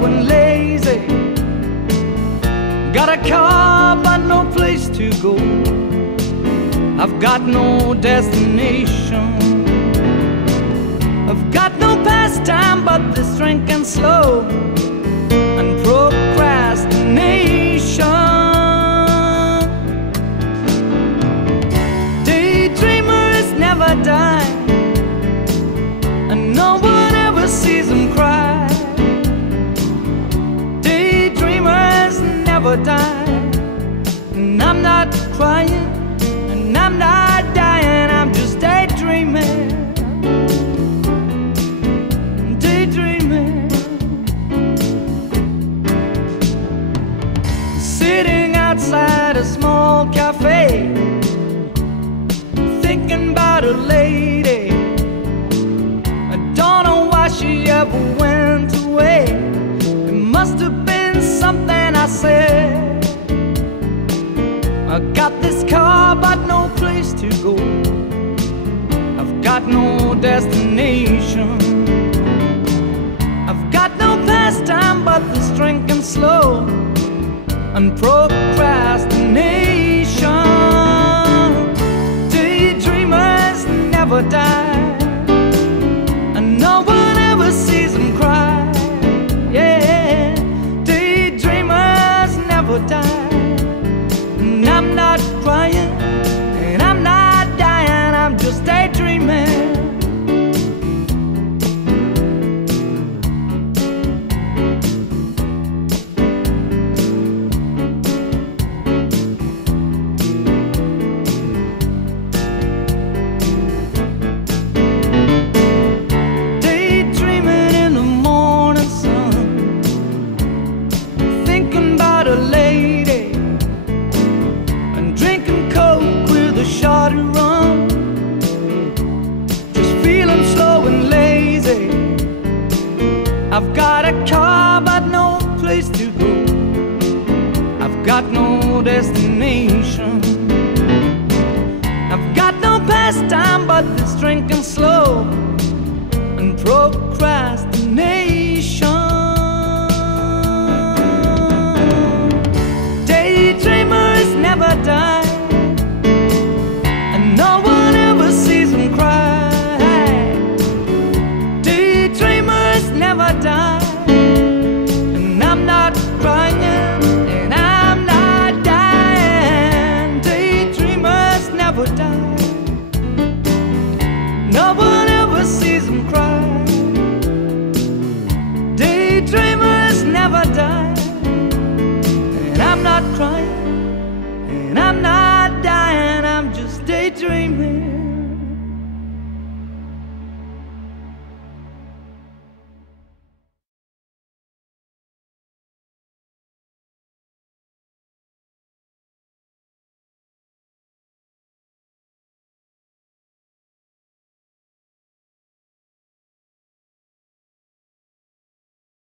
slow and lazy. Got a car but no place to go. I've got no destination. I've got no pastime but this drinking slow and procrastination. Daydreamers never die, and no one ever sees them cry. Daydreamers never die, and I'm not crying, and I'm not dying, I'm just daydreaming. Sitting outside a small cafe, thinking about a lady. I don't know why she ever went away. It must have been something I said. I got this car but no place to go. I've got no destination. I've got no pastime but this drinking slow and procrastination. Daydreamers never die, and no one ever sees them cry. Yeah, daydreamers never die, and I'm not crying, and I'm not dying, I'm just daydreaming. A lady and drinking coke with a shot of rum, just feeling slow and lazy. I've got a car but no place to go. I've got no destination. I've got no pastime but this drinking slow and procrastination. Daydreamers never die, and no one ever sees them cry. Daydreamers never die, and I'm not crying, and I'm not dying. Daydreamers never die, no one ever sees them cry. Daydreamers